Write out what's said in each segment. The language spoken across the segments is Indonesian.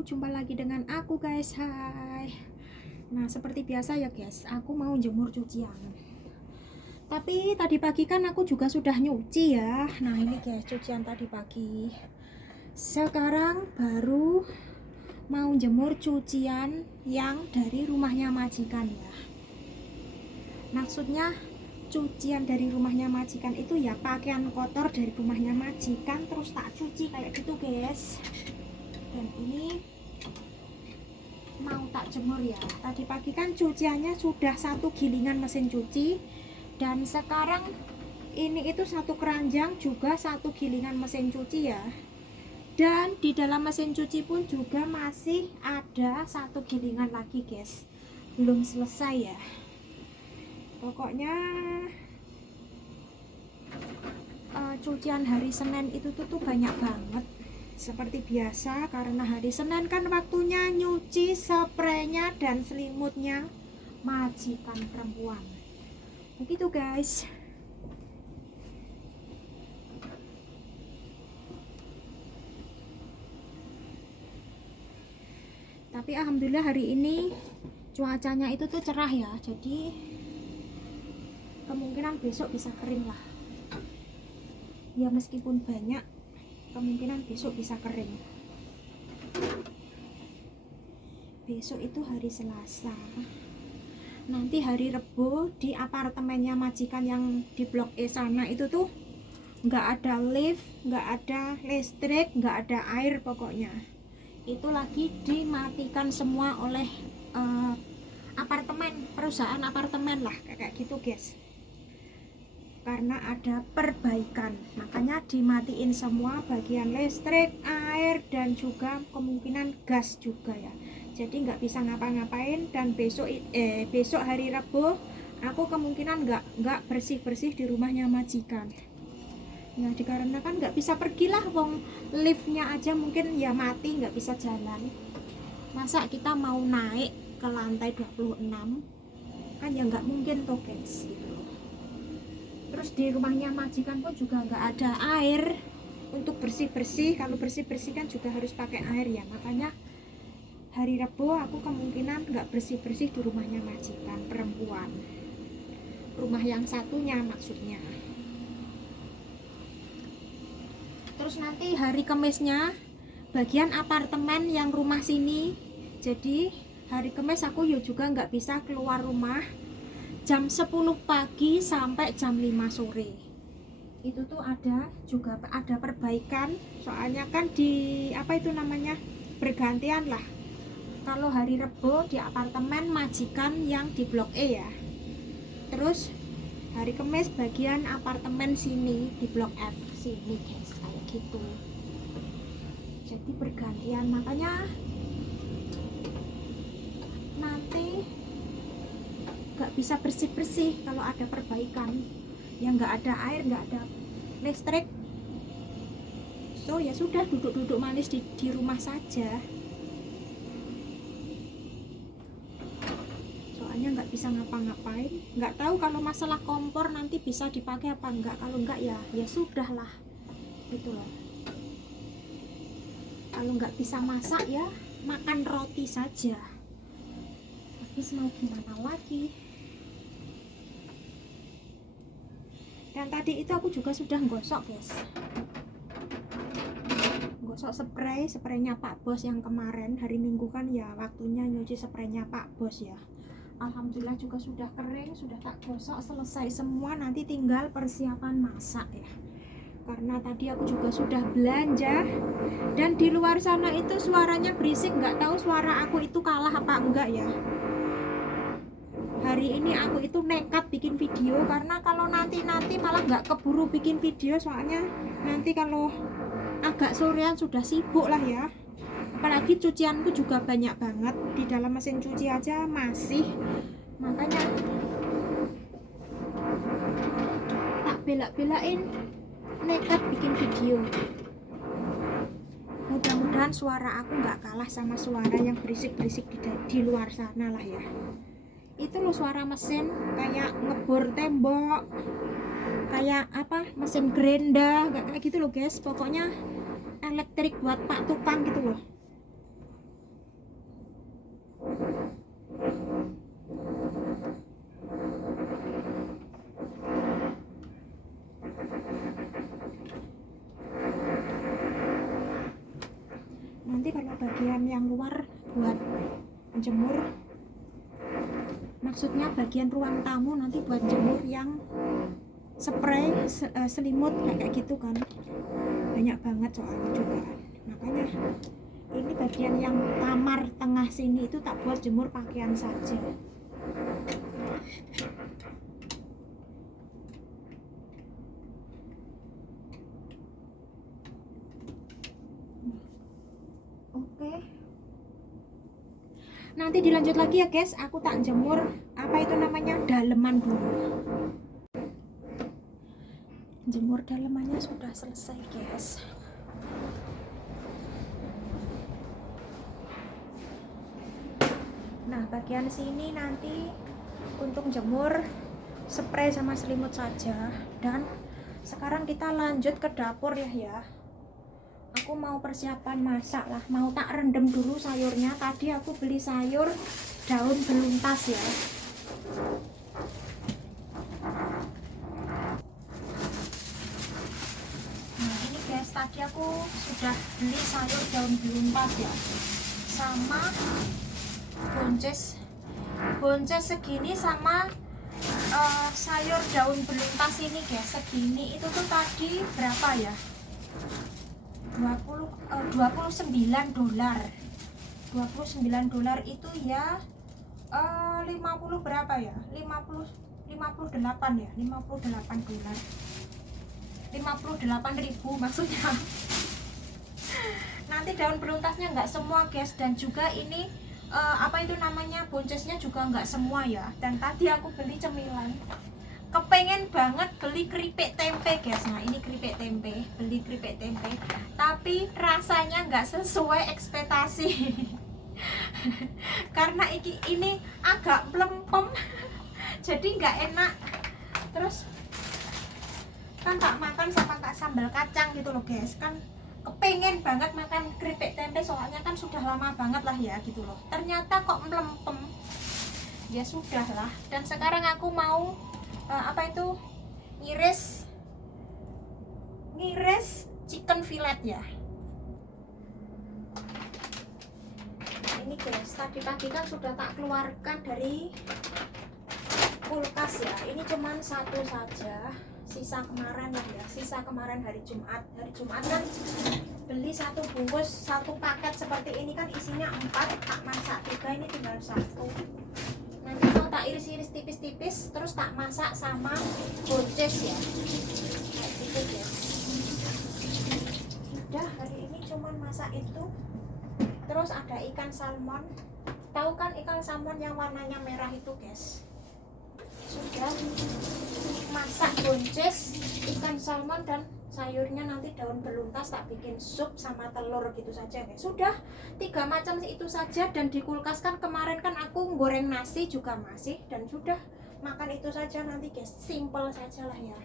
jumpa lagi dengan aku guys. Hai. Nah, seperti biasa ya guys, aku mau jemur cucian. Tapi tadi pagi kan aku juga sudah nyuci ya. Nah, ini guys, cucian tadi pagi. Sekarang baru mau jemur cucian yang dari rumahnya majikan ya. Maksudnya cucian dari rumahnya majikan itu ya pakaian kotor dari rumahnya majikan terus tak cuci kayak gitu guys. Dan ini mau tak jemur ya. Tadi pagi kan cuciannya sudah satu gilingan mesin cuci, dan sekarang ini itu satu keranjang juga satu gilingan mesin cuci ya. Dan di dalam mesin cuci pun juga masih ada satu gilingan lagi guys, belum selesai ya. Pokoknya cucian hari Senin itu tuh banyak banget. Seperti biasa, karena hari Senin kan waktunya nyuci spraynya dan selimutnya majikan perempuan. Begitu guys. Tapi alhamdulillah hari ini cuacanya itu tuh cerah ya. Jadi kemungkinan besok bisa kering lah. Ya meskipun banyak, kemungkinan besok bisa kering. Besok itu hari Selasa. Nanti hari Rebo di apartemennya majikan yang di Blok E sana itu tuh nggak ada lift, nggak ada listrik, nggak ada air pokoknya. Itu lagi dimatikan semua oleh apartemen, perusahaan apartemen lah kayak gitu guys. Karena ada perbaikan, makanya dimatiin semua bagian listrik, air, dan juga kemungkinan gas juga ya. Jadi nggak bisa ngapa-ngapain. Dan besok hari Rabu aku kemungkinan nggak bersih-bersih di rumahnya majikan ya, dikarenakan nggak bisa pergi lah, wong liftnya aja mungkin ya mati, nggak bisa jalan. Masa kita mau naik ke lantai 26 kan ya nggak mungkin tuh guys gitu. Terus di rumahnya majikan pun juga nggak ada air untuk bersih-bersih. Kalau bersih-bersih kan juga harus pakai air ya. Makanya hari Rabu aku kemungkinan nggak bersih-bersih di rumahnya majikan perempuan. Rumah yang satunya maksudnya. Terus nanti hari Kamisnya bagian apartemen yang rumah sini. Jadi hari Kamis aku juga nggak bisa keluar rumah jam 10 pagi sampai jam 5 sore. Itu tuh juga ada perbaikan, soalnya kan di apa itu namanya, bergantian lah. Kalau hari Rebo di apartemen majikan yang di Blok E ya. Terus hari Kamis bagian apartemen sini di Blok F sini guys, kayak gitu. Jadi bergantian, makanya nanti nggak bisa bersih-bersih kalau ada perbaikan yang nggak ada air, nggak ada listrik. So ya sudah, duduk-duduk manis di rumah saja. Soalnya nggak bisa ngapa-ngapain. Nggak tahu kalau masalah kompor nanti bisa dipakai apa enggak. Kalau enggak ya sudah lah gitu loh. Kalau nggak bisa masak ya makan roti saja. Tapi mau gimana lagi. Dan tadi itu aku juga sudah gosok guys, gosok spraynya Pak Bos yang kemarin hari Minggu kan ya, waktunya nyuci spraynya Pak Bos ya. Alhamdulillah juga sudah kering, sudah tak gosok, selesai semua. Nanti tinggal persiapan masak ya, karena tadi aku juga sudah belanja. Dan di luar sana itu suaranya berisik, nggak tahu suara aku itu kalah apa enggak ya. Hari ini aku itu nekat bikin video, karena kalau nanti malah nggak keburu bikin video. Soalnya nanti kalau agak sorean sudah sibuk lah ya. Apalagi cucianku juga banyak banget di dalam mesin cuci aja masih. Makanya tak bela-belain nekat bikin video. Mudah-mudahan suara aku nggak kalah sama suara yang berisik-berisik di luar sana lah ya. Itu loh suara mesin kayak ngebor tembok, kayak apa, mesin gerenda, kayak gitu loh guys. Pokoknya elektrik buat pak tukang gitu loh. Nanti kalau bagian yang luar buat jemur, maksudnya bagian ruang tamu nanti buat jemur yang spray selimut kayak gitu kan, banyak banget soalnya juga. Makanya ini bagian yang kamar tengah sini itu tak buat jemur pakaian saja. Oke. Nanti dilanjut lagi ya guys, aku tak jemur apa itu namanya daleman dulu. Jemur dalemannya sudah selesai guys. Nah bagian sini nanti untuk jemur spray sama selimut saja. Dan sekarang kita lanjut ke dapur ya. Aku mau persiapan masak lah, mau tak rendam dulu sayurnya. Tadi aku beli sayur daun beluntas ya. Nah ini guys, tadi aku sudah beli sayur daun beluntas ya, sama bonces segini, sama sayur daun beluntas ini guys segini. Itu tuh tadi berapa ya, 29 dolar. 29 dolar itu ya 50 berapa ya, 58 ya, 58 dolar, 58.000 maksudnya. Nanti daun beluntasnya nggak semua guys, dan juga ini apa itu namanya boncesnya juga nggak semua ya. Dan tadi aku beli cemilan, kepengen banget beli keripik tempe guys. Nah ini keripik tempe, beli keripik tempe, tapi rasanya nggak sesuai ekspektasi. Karena ini agak plempem, jadi nggak enak. Terus kan tak makan sama sambal kacang gitu loh guys, kan kepengen banget makan keripik tempe soalnya kan sudah lama banget lah ya gitu loh. Ternyata kok melempem, ya sudah lah. Dan sekarang aku mau apa itu ngiris chicken fillet ya. Ini guys, tadi pagi kan sudah tak keluarkan dari kulkas ya. Ini cuman satu saja, sisa kemarin lah ya, sisa kemarin hari Jumat kan beli satu bungkus, satu paket seperti ini kan isinya 4, tak masak 3, ini tinggal 1. Nanti mau tak iris-iris tipis-tipis, terus tak masak sama bonces ya, kayak gitu guys. Udah, hari ini cuman masak itu. Terus ada ikan salmon, tahu kan ikan salmon yang warnanya merah itu guys. Sudah masak bonces, ikan salmon, dan sayurnya nanti daun beluntas tak bikin sup sama telur gitu saja guys. Sudah 3 macam itu saja, dan di kulkas kan kemarin kan aku goreng nasi juga masih, dan sudah makan itu saja nanti guys, simple saja lah ya.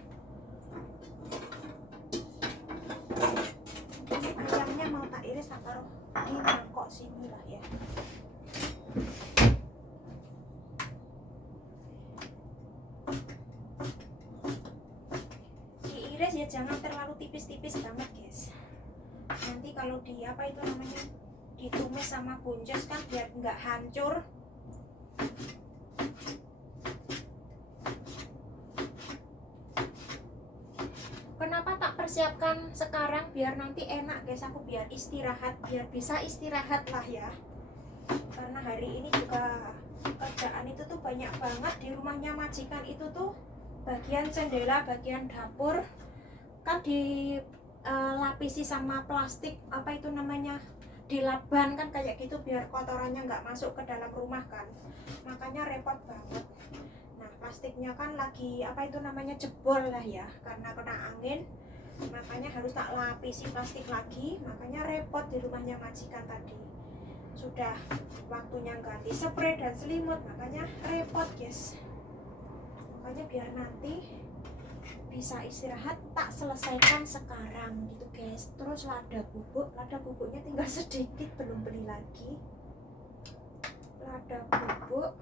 Ini ayamnya mau tak iris, tak taruh di mangkok sini lah ya. Diiris ya jangan terlalu tipis-tipis banget guys. Nanti kalau di apa itu namanya ditumis sama bonces kan biar nggak hancur. Kenapa tak persiapkan sekarang biar nanti enak guys, aku biar istirahat, biar bisa istirahat lah ya. Karena hari ini juga kerjaan itu tuh banyak banget di rumahnya majikan. Itu tuh bagian jendela, bagian dapur kan dilapisi sama plastik, apa itu namanya, dilaban kan kayak gitu biar kotorannya nggak masuk ke dalam rumah kan. Makanya repot banget. Nah plastiknya kan lagi apa itu namanya jebol lah ya, karena kena angin, makanya harus tak lapisi plastik lagi. Makanya repot di rumahnya majikan tadi. Sudah waktunya ganti spray dan selimut, makanya repot guys. Makanya biar nanti bisa istirahat tak selesaikan sekarang gitu guys. Terus lada bubuknya tinggal sedikit, belum beli lagi. lada bubuk.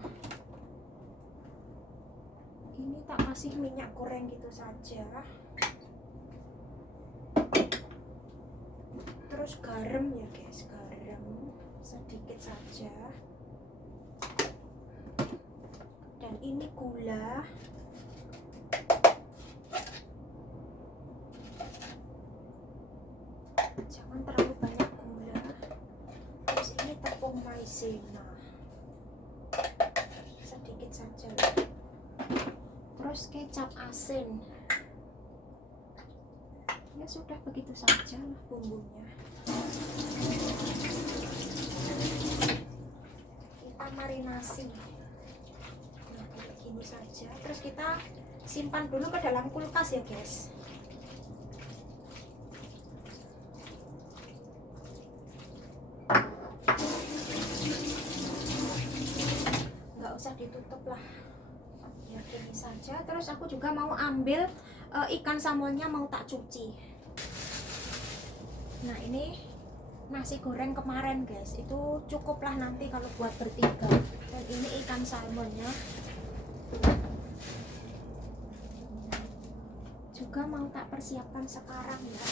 Ini tak kasih minyak goreng gitu saja. Terus garam ya guys, garam sedikit saja. Dan ini gula. Jangan terlalu banyak gula. Terus ini tepung maizena sedikit saja. Terus kecap asin. Ya sudah, begitu saja lah bumbunya. Kita marinasi. Nah, kayak gini saja. Terus kita simpan dulu ke dalam kulkas ya guys. Nggak usah ditutup lah, ya gini saja. Terus aku juga mau ambil ikan salmonnya, mau tak cuci. Nah, ini nasi goreng kemarin guys, itu cukuplah nanti kalau buat bertiga. Dan ini ikan salmonnya juga mau tak persiapkan sekarang ya,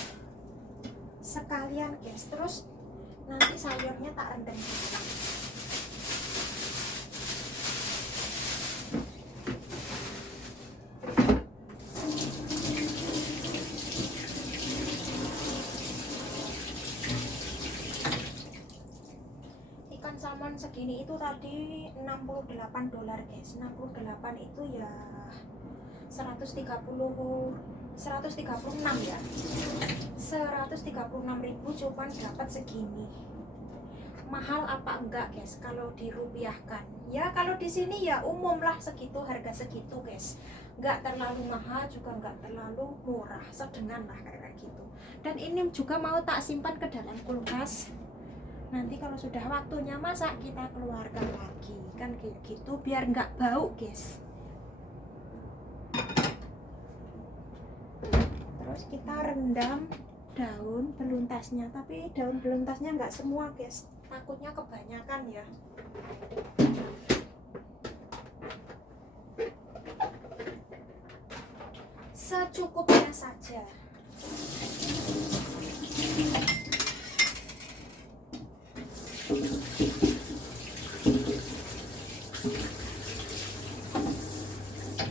sekalian guys. Terus nanti sayurnya tak rendam dulu. Ikan salmon segini itu tadi $68 guys. 68 itu ya 136 ya. 136.000 cuman dapat segini. Mahal apa enggak guys kalau dirupiahkan? Ya kalau di sini ya umum lah segitu, harga segitu guys. Enggak terlalu mahal juga enggak terlalu murah, sedengan lah kayak gitu. Dan ini juga mau tak simpan ke dalam kulkas. Nanti kalau sudah waktunya masak kita keluarkan lagi, kan kayak gitu biar enggak bau guys. Terus kita rendam daun beluntasnya, tapi daun beluntasnya enggak semua guys, takutnya kebanyakan ya. Secukupnya saja.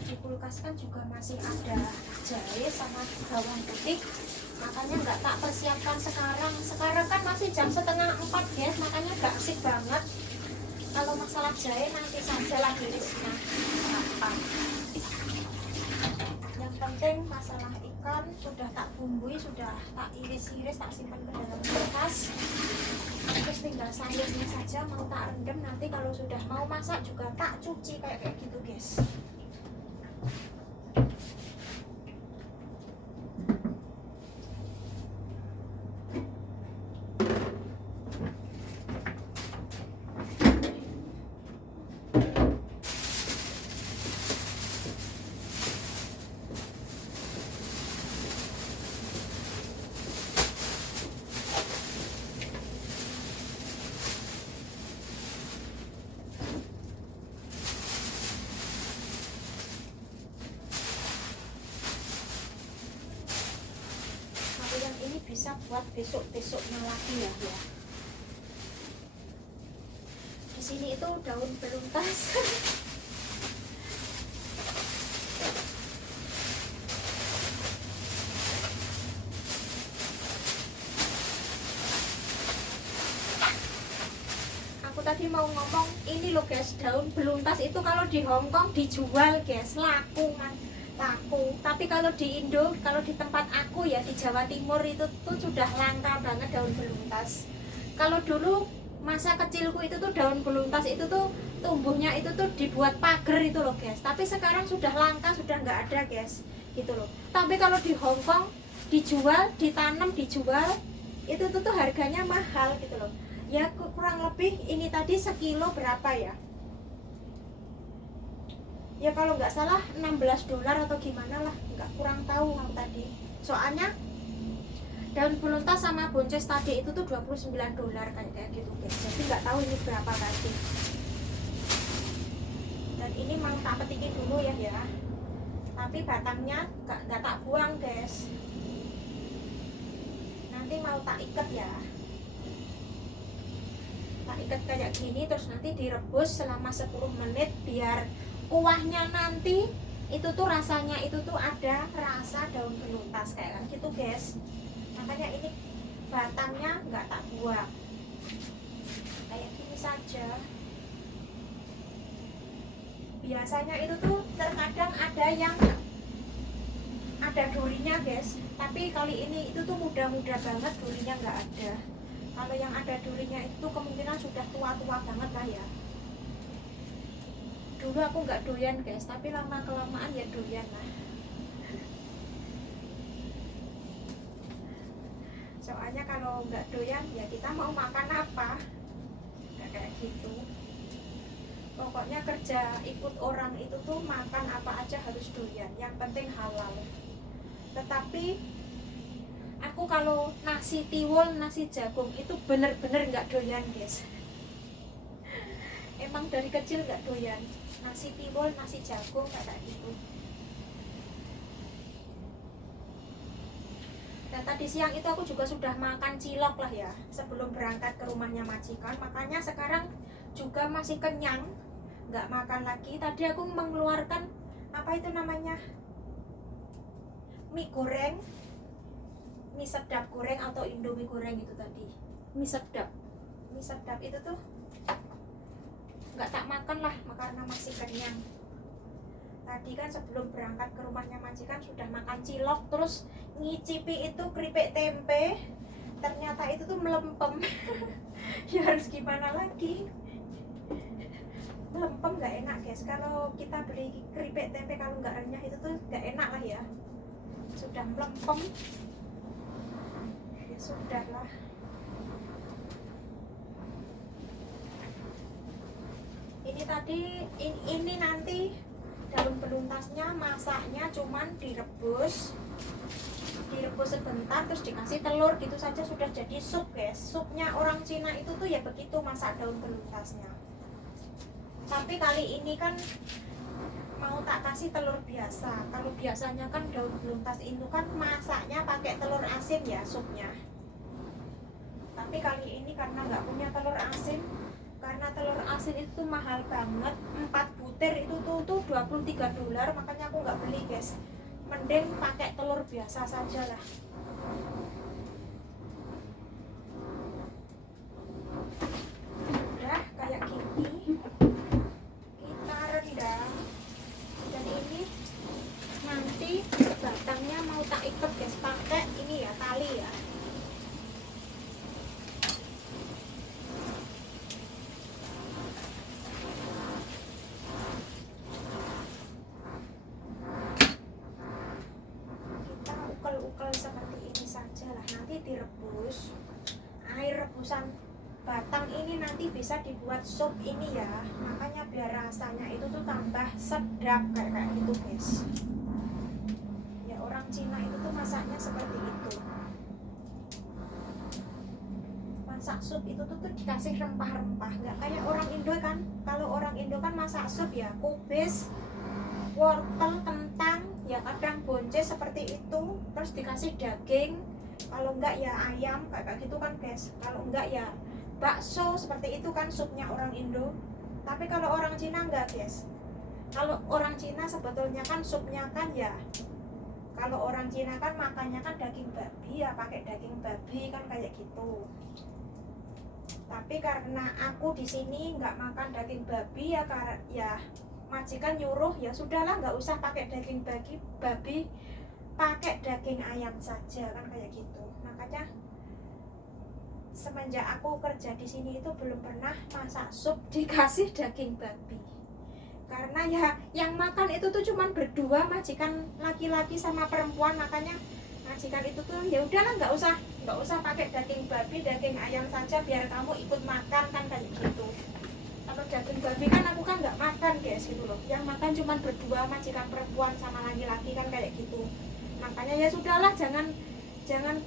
Di kulkas kan juga masih ada jahe sama bawang putih, makanya nggak tak persiapkan sekarang. Sekarang kan masih jam 3:30 guys, makanya nggak asik banget. Kalau masalah jahe nanti saja lah irisnya kapan. Yang penting masalah ikan sudah tak bumbui, sudah tak iris-iris, tak simpan ke dalam kulkas. Terus tinggal sayurnya saja mau tak rendam, nanti kalau sudah mau masak juga tak cuci kayak gitu guys. Yang ini bisa buat besok-besoknya lagi ya. Di sini itu daun beluntas. Aku tadi mau ngomong ini loh guys, daun beluntas itu kalau di Hongkong dijual guys, laku kan. Laku, tapi kalau di Indo, kalau di tempat aku ya di Jawa Timur itu tuh sudah langka banget daun beluntas. Kalau dulu masa kecilku itu tuh daun beluntas itu tuh tumbuhnya itu tuh dibuat pagar itu loh guys, tapi sekarang sudah langka, sudah nggak ada guys gitu loh. Tapi kalau di Hongkong dijual, ditanam, dijual itu tuh harganya mahal gitu loh ya. Kurang lebih ini tadi sekilo berapa ya, ya kalau nggak salah $16 atau gimana lah, nggak, kurang tahu aku tadi. Soalnya daun beluntas sama bonces tadi itu tuh $29 kayak gitu guys. Jadi nggak tahu ini berapa tadi. Dan ini mau tak petikin dulu ya, tapi batangnya nggak tak buang guys, nanti mau tak ikat ya, tak ikat kayak gini, terus nanti direbus selama 10 menit biar kuahnya nanti itu tuh rasanya itu tuh ada rasa daun beluntas kayak gitu guys. Makanya ini batangnya nggak tak buang, kayak gini saja. Biasanya itu tuh terkadang ada yang ada durinya guys, tapi kali ini itu tuh mudah-mudah banget durinya nggak ada. Kalau yang ada durinya itu kemungkinan sudah tua-tua banget lah ya. Dulu aku nggak doyan guys, tapi lama kelamaan ya doyan lah. Soalnya kalau nggak doyan ya kita mau makan apa, nggak kayak gitu. Pokoknya kerja ikut orang itu tuh makan apa aja harus doyan, yang penting halal. Tetapi aku kalau nasi tiwul, nasi jagung itu bener-bener nggak doyan guys. Emang dari kecil nggak doyan nasi tiwul, nasi jagung kayak gitu. Dan tadi siang itu aku juga sudah makan cilok lah ya, sebelum berangkat ke rumahnya majikan. Makanya sekarang juga masih kenyang, nggak makan lagi. Tadi aku mengeluarkan apa itu namanya, mie goreng, mie sedap goreng atau indomie goreng itu tadi. Mie sedap itu tuh nggak tak makan lah karena masih kenyang. Tadi kan sebelum berangkat ke rumahnya majikan sudah makan cilok, terus ngicipi itu keripik tempe, ternyata itu tuh melempem. Ya harus gimana lagi, melempem nggak enak guys. Kalau kita beli keripik tempe kalau nggak renyah itu tuh nggak enak lah ya. Sudah melempem ya sudah lah. Ini tadi ini nanti daun beluntasnya masaknya cuman direbus sebentar, terus dikasih telur gitu saja sudah jadi sup guys. Supnya orang Cina itu tuh ya begitu masak daun beluntasnya. Tapi kali ini kan mau tak kasih telur biasa. Kalau biasanya kan daun beluntas itu kan masaknya pakai telur asin ya supnya. Tapi kali ini karena nggak punya telur asin, karena telur asin itu mahal banget, 4 butir itu tuh $23, makanya aku nggak beli guys. Mending pakai telur biasa saja lah. Udah kayak gini kita rendam, dan ini nanti batangnya mau tak ikat guys pakai ini ya, tali ya. Ukel seperti ini saja lah, nanti direbus. Air rebusan batang ini nanti bisa dibuat sup ini ya, makanya biar rasanya itu tuh tambah sedap kayak gitu guys. Ya orang Cina itu tuh masaknya seperti itu. Masak sup itu tuh dikasih rempah-rempah, nggak kayak orang Indo kan. Kalau orang Indo kan masak sup ya kubis, wortel, kentang, ya kadang bonces seperti itu, terus dikasih daging, kalau enggak ya ayam kayak gitu kan guys. Kalau enggak ya bakso, seperti itu kan supnya orang Indo. Tapi kalau orang Cina enggak guys. Kalau orang Cina sebetulnya kan supnya kan ya, kalau orang Cina kan makannya kan daging babi ya, pakai daging babi kan kayak gitu. Tapi karena aku di sini nggak makan daging babi ya, karena ya majikan nyuruh ya sudahlah, nggak usah pakai daging babi, pakai daging ayam saja kan kayak gitu. Makanya semenjak aku kerja di sini itu belum pernah masak sup dikasih daging babi, karena ya yang makan itu tuh cuman berdua, majikan laki-laki sama perempuan. Makanya majikan itu tuh ya udahlah, nggak usah pakai daging babi, daging ayam saja biar kamu ikut makan kan kayak gitu. Kalau daging babi kan aku kan nggak makan guys gitu loh, yang makan cuma berdua, majikan perempuan sama laki-laki kan kayak gitu. Makanya ya sudahlah, jangan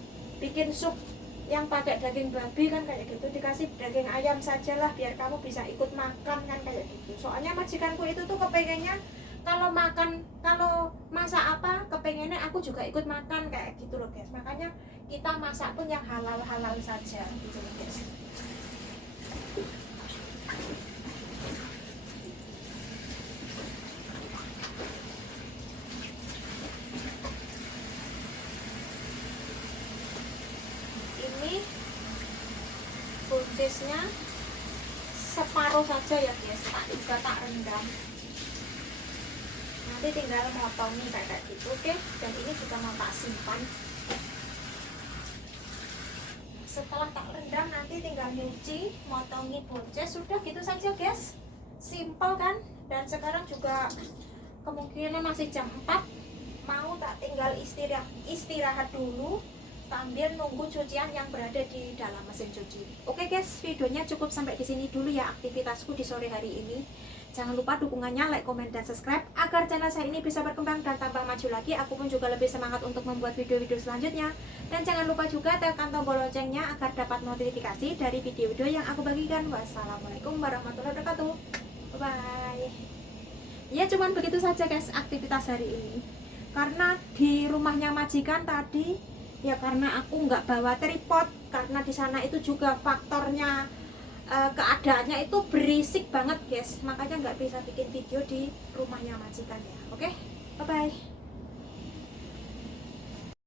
bikin sup yang pakai daging babi kan kayak gitu, dikasih daging ayam sajalah biar kamu bisa ikut makan kan kayak gitu. Soalnya majikanku itu tuh kepengennya kalau makan, kalau masak apa kepengennya aku juga ikut makan kayak gitu loh guys. Makanya kita masak pun yang halal-halal saja gitu loh guys. Ini buncisnya separuh saja ya guys, tak rendam. Nanti tinggal motongi kayak gitu, oke. Dan ini juga mau tak simpan. Setelah tak rendam nanti tinggal nyuci, motongi buncis, sudah gitu saja guys. Simple kan? Dan sekarang juga kemungkinan masih jam 4, mau tak tinggal istirahat dulu sambil nunggu cucian yang berada di dalam mesin cuci. Oke guys, videonya cukup sampai di sini dulu ya aktivitasku di sore hari ini. Jangan lupa dukungannya, like, komen, dan subscribe agar channel saya ini bisa berkembang dan tambah maju lagi. Aku pun juga lebih semangat untuk membuat video-video selanjutnya. Dan jangan lupa juga tekan tombol loncengnya agar dapat notifikasi dari video-video yang aku bagikan. Wassalamualaikum warahmatullahi wabarakatuh. Bye. Ya cuman begitu saja guys aktivitas hari ini. Karena di rumahnya majikan tadi, ya karena aku nggak bawa tripod, karena di sana itu juga faktornya keadaannya itu berisik banget guys, makanya nggak bisa bikin video di rumahnya majikan ya. Oke, bye bye.